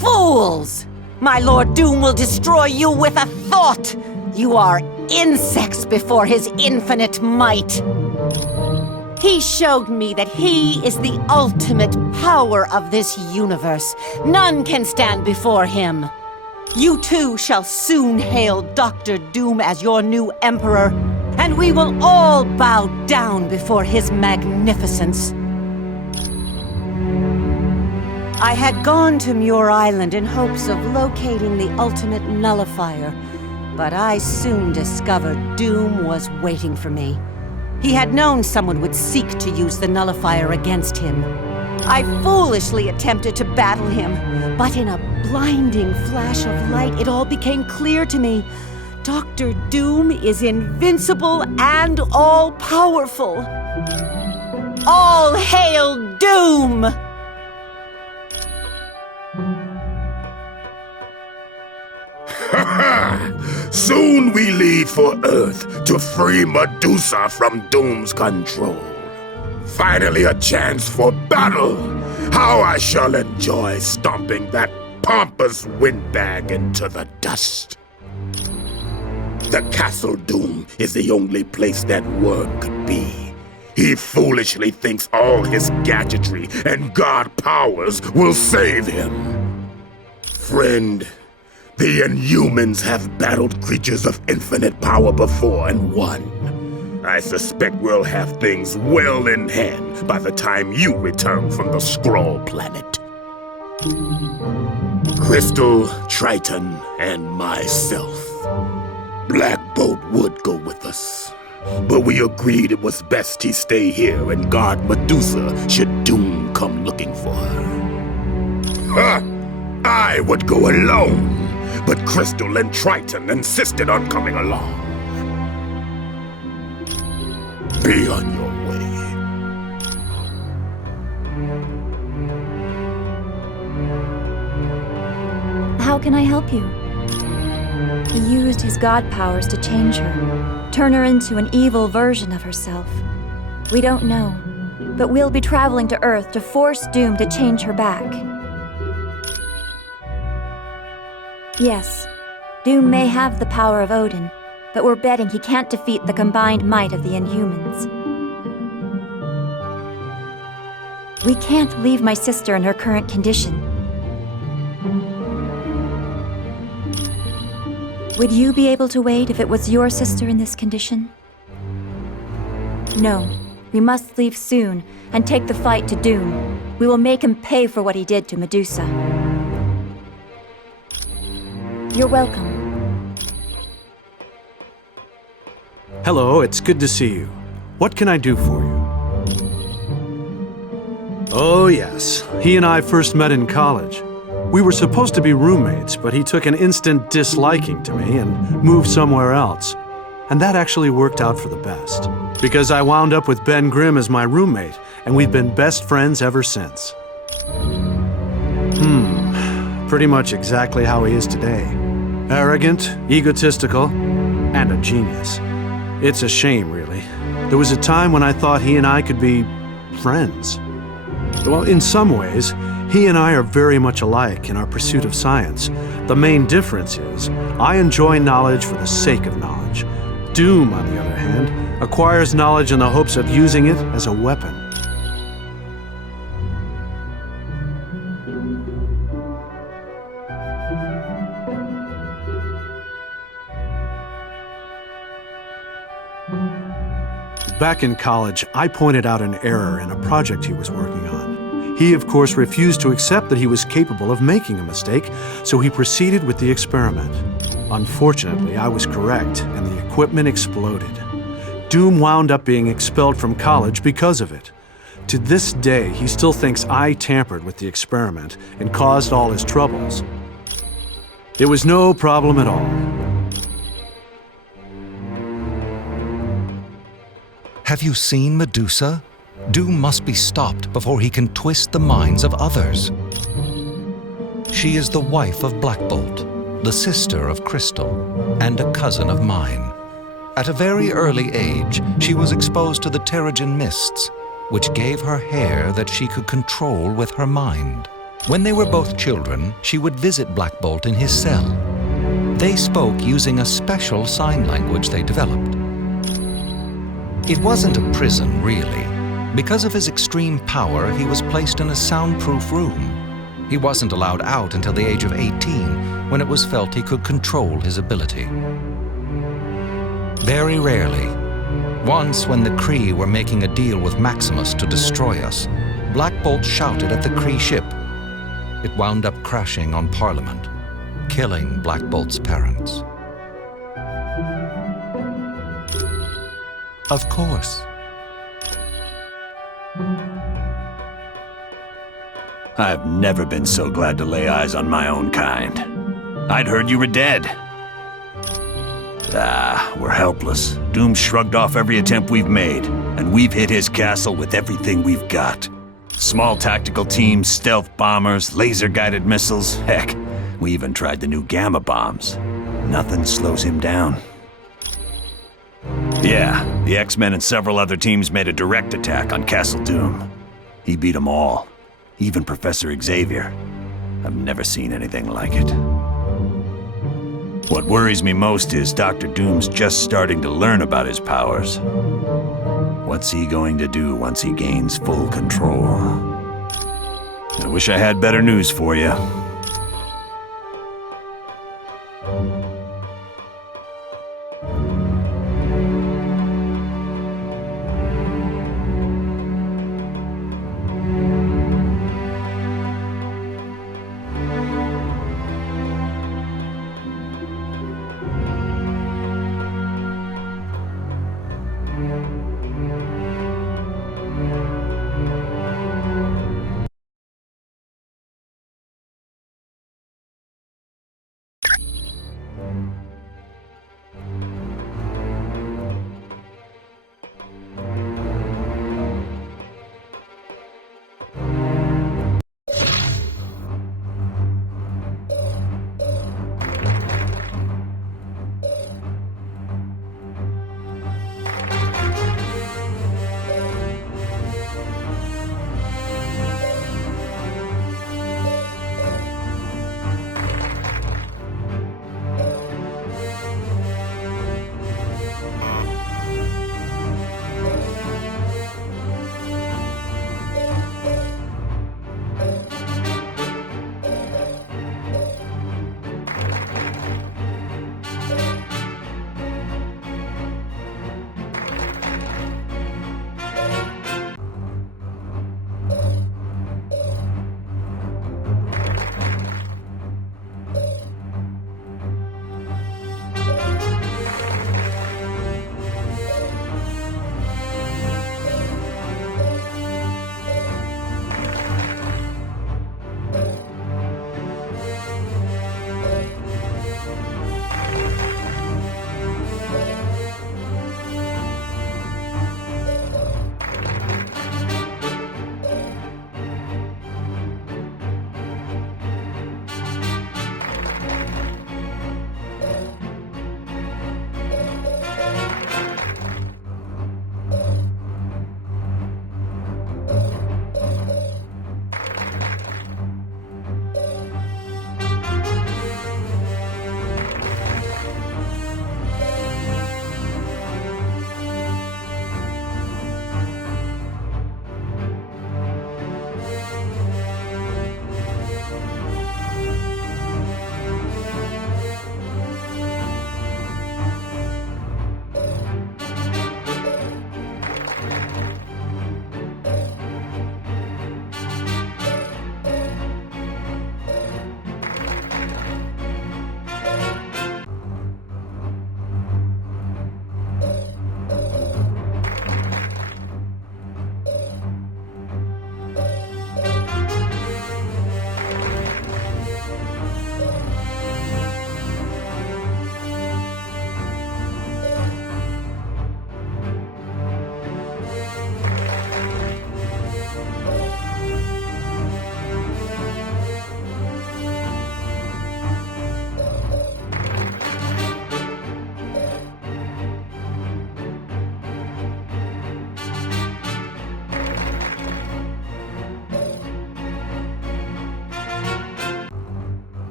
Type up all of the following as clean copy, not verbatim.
Fools! My Lord Doom will destroy you with a thought! You are insects before his infinite might! He showed me that he is the ultimate power of this universe. None can stand before him. You too shall soon hail Dr. Doom as your new emperor, and we will all bow down before his magnificence. I had gone to Muir Island in hopes of locating the ultimate nullifier, but I soon discovered Doom was waiting for me. He had known someone would seek to use the nullifier against him. I foolishly attempted to battle him, but in a blinding flash of light, it all became clear to me. Dr. Doom is invincible and all-powerful. All hail Doom! Soon we leave for Earth to free Medusa from Doom's control. Finally a chance for battle! How I shall enjoy stomping that pompous windbag into the dust. The Castle Doom is the only place that worm could be. He foolishly thinks all his gadgetry and god powers will save him. Friend, the Inhumans have battled creatures of infinite power before and won. I suspect we'll have things well in hand by the time you return from the Skrull planet. Crystal, Triton, and myself. Black Bolt would go with us, but we agreed it was best he stay here and guard Medusa should Doom come looking for her. Ha! I would go alone, but Crystal and Triton insisted on coming along. Be on your way. How can I help you? He used his god powers to change her, turn her into an evil version of herself. We don't know, but we'll be traveling to Earth to force Doom to change her back. Yes, Doom may have the power of Odin, but we're betting he can't defeat the combined might of the Inhumans. We can't leave my sister in her current condition. Would you be able to wait if it was your sister in this condition? No, we must leave soon and take the fight to Doom. We will make him pay for what he did to Medusa. You're welcome. Hello, it's good to see you. What can I do for you? Oh yes, he and I first met in college. We were supposed to be roommates, but he took an instant disliking to me and moved somewhere else. And that actually worked out for the best, because I wound up with Ben Grimm as my roommate, and we've been best friends ever since. Pretty much exactly how he is today. Arrogant, egotistical, and a genius. It's a shame, really. There was a time when I thought he and I could be friends. Well, in some ways, he and I are very much alike in our pursuit of science. The main difference is, I enjoy knowledge for the sake of knowledge. Doom, on the other hand, acquires knowledge in the hopes of using it as a weapon. Back in college, I pointed out an error in a project he was working on. He, of course, refused to accept that he was capable of making a mistake, so he proceeded with the experiment. Unfortunately, I was correct, and the equipment exploded. Doom wound up being expelled from college because of it. To this day, he still thinks I tampered with the experiment and caused all his troubles. It was no problem at all. Have you seen Medusa? Doom must be stopped before he can twist the minds of others. She is the wife of Black Bolt, the sister of Crystal, and a cousin of mine. At a very early age, she was exposed to the Terrigen mists, which gave her hair that she could control with her mind. When they were both children, she would visit Black Bolt in his cell. They spoke using a special sign language they developed. It wasn't a prison, really. Because of his extreme power, he was placed in a soundproof room. He wasn't allowed out until the age of 18, when it was felt he could control his ability. Very rarely. Once, when the Kree were making a deal with Maximus to destroy us, Black Bolt shouted at the Kree ship. It wound up crashing on Parliament, killing Black Bolt's parents. Of course. I've never been so glad to lay eyes on my own kind. I'd heard you were dead. We're helpless. Doom shrugged off every attempt we've made, and we've hit his castle with everything we've got. Small tactical teams, stealth bombers, laser-guided missiles. Heck, we even tried the new gamma bombs. Nothing slows him down. Yeah, the X-Men and several other teams made a direct attack on Castle Doom. He beat them all, even Professor Xavier. I've never seen anything like it. What worries me most is Dr. Doom's just starting to learn about his powers. What's he going to do once he gains full control? I wish I had better news for you.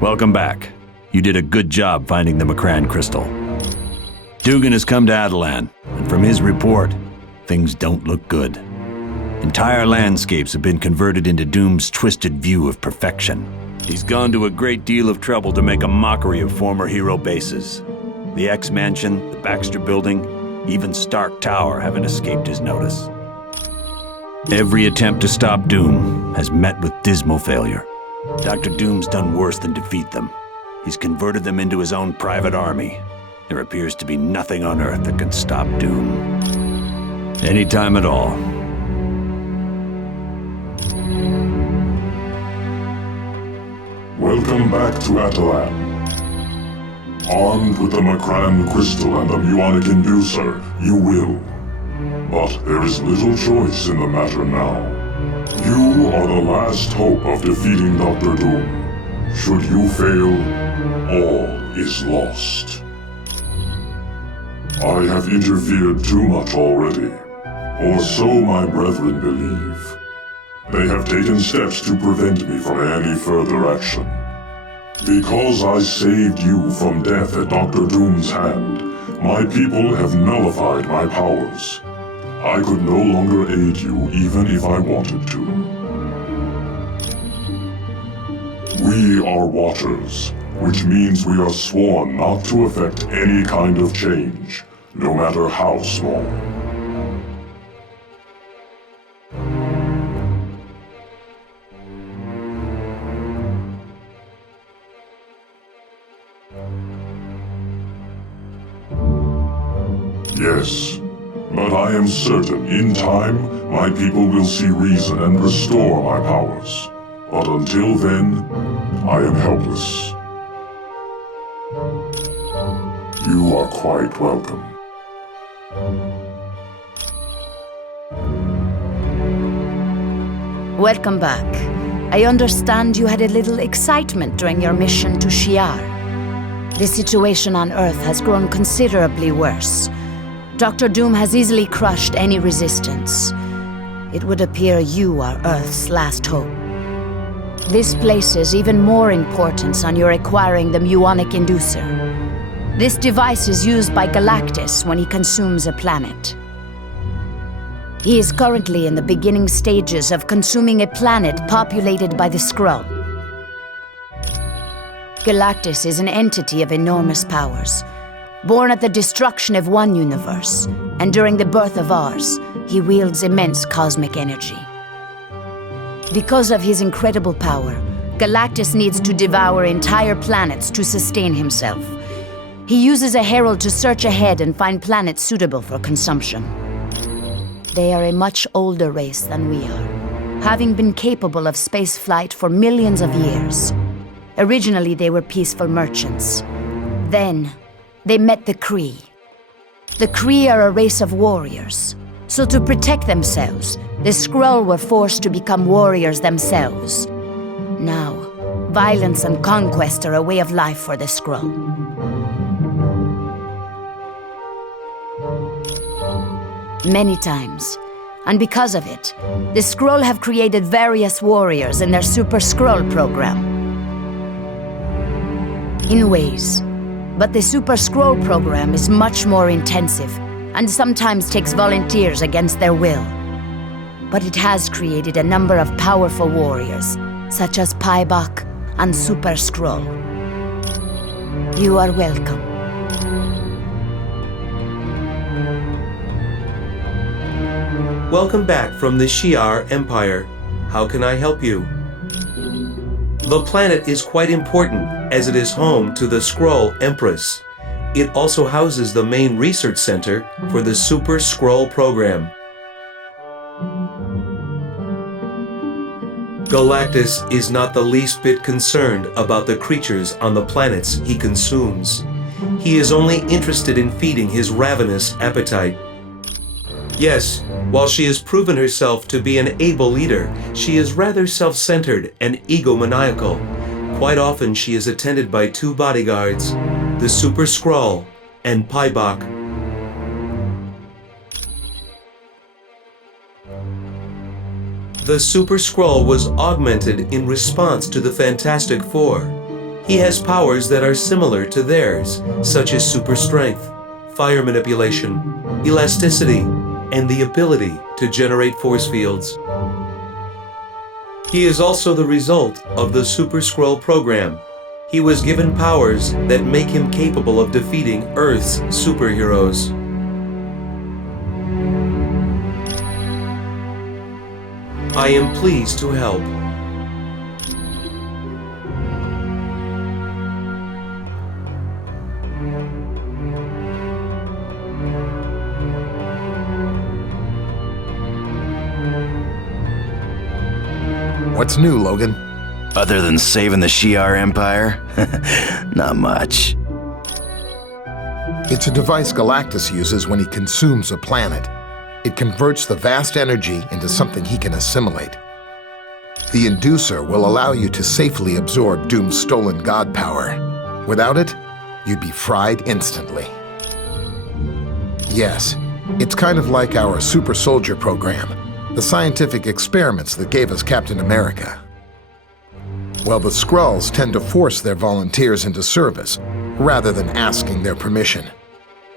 Welcome back. You did a good job finding the Macran crystal. Dugan has come to Adelan, and from his report, things don't look good. Entire landscapes have been converted into Doom's twisted view of perfection. He's gone to a great deal of trouble to make a mockery of former hero bases. The X-Mansion, the Baxter Building, even Stark Tower haven't escaped his notice. Every attempt to stop Doom has met with dismal failure. Dr. Doom's done worse than defeat them. He's converted them into his own private army. There appears to be nothing on Earth that can stop Doom. Anytime at all. Welcome back to Adelan. Armed with the Macran crystal and the Muonic inducer, you will. But there is little choice in the matter now. You are the last hope of defeating Dr. Doom. Should you fail, all is lost. I have interfered too much already, or so my brethren believe. They have taken steps to prevent me from any further action. Because I saved you from death at Dr. Doom's hand, my people have nullified my powers. I could no longer aid you even if I wanted to. We are Watchers, which means we are sworn not to affect any kind of change, no matter how small. Yes, but I am certain in time my people will see reason and restore my powers. But until then, I am helpless. You are quite welcome. Welcome back. I understand you had a little excitement during your mission to Shi'ar. The situation on Earth has grown considerably worse. Dr. Doom has easily crushed any resistance. It would appear you are Earth's last hope. This places even more importance on your acquiring the Muonic inducer. This device is used by Galactus when he consumes a planet. He is currently in the beginning stages of consuming a planet populated by the Skrull. Galactus is an entity of enormous powers. Born at the destruction of one universe, and during the birth of ours, he wields immense cosmic energy. Because of his incredible power, Galactus needs to devour entire planets to sustain himself. He uses a herald to search ahead and find planets suitable for consumption. They are a much older race than we are, having been capable of space flight for millions of years. Originally, they were peaceful merchants. Then, they met the Kree. The Kree are a race of warriors. So to protect themselves, the Skrull were forced to become warriors themselves. Now, violence and conquest are a way of life for the Skrull. Many times. And because of it, the Skrull have created various warriors in their Super Skrull program. In ways. But the Super Skrull program is much more intensive, and sometimes takes volunteers against their will. But it has created a number of powerful warriors, such as Paibok and Super Skrull. You are welcome. Welcome back from the Shi'ar Empire. How can I help you? The planet is quite important, as it is home to the Skrull Empress. It also houses the main research center for the Super Skrull program. Galactus is not the least bit concerned about the creatures on the planets he consumes. He is only interested in feeding his ravenous appetite. Yes, while she has proven herself to be an able leader, she is rather self-centered and egomaniacal. Quite often she is attended by 2 bodyguards, the Super Skrull and Paibok. The Super Skrull was augmented in response to the Fantastic Four. He has powers that are similar to theirs, such as super strength, fire manipulation, elasticity, and the ability to generate force fields. He is also the result of the Super Skrull program. He was given powers that make him capable of defeating Earth's superheroes. I am pleased to help. What's new, Logan? Other than saving the Shi'ar Empire? Not much. It's a device Galactus uses when he consumes a planet. It converts the vast energy into something he can assimilate. The Inducer will allow you to safely absorb Doom's stolen god power. Without it, you'd be fried instantly. Yes, it's kind of like our Super Soldier program, the scientific experiments that gave us Captain America. Well, the Skrulls tend to force their volunteers into service, rather than asking their permission.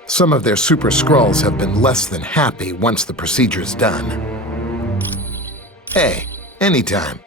Some of their Super Skrulls have been less than happy once the procedure's done. Hey, anytime.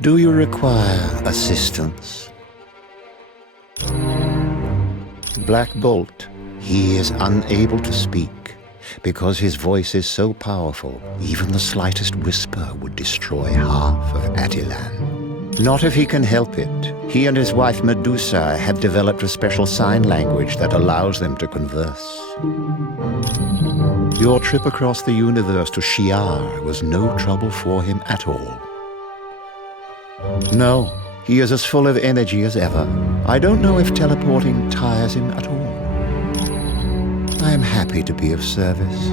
Do you require assistance? Black Bolt, he is unable to speak. Because his voice is so powerful, even the slightest whisper would destroy half of Attilan. Not if he can help it. He and his wife Medusa have developed a special sign language that allows them to converse. Your trip across the universe to Shi'ar was no trouble for him at all. No, he is as full of energy as ever. I don't know if teleporting tires him at all. I am happy to be of service.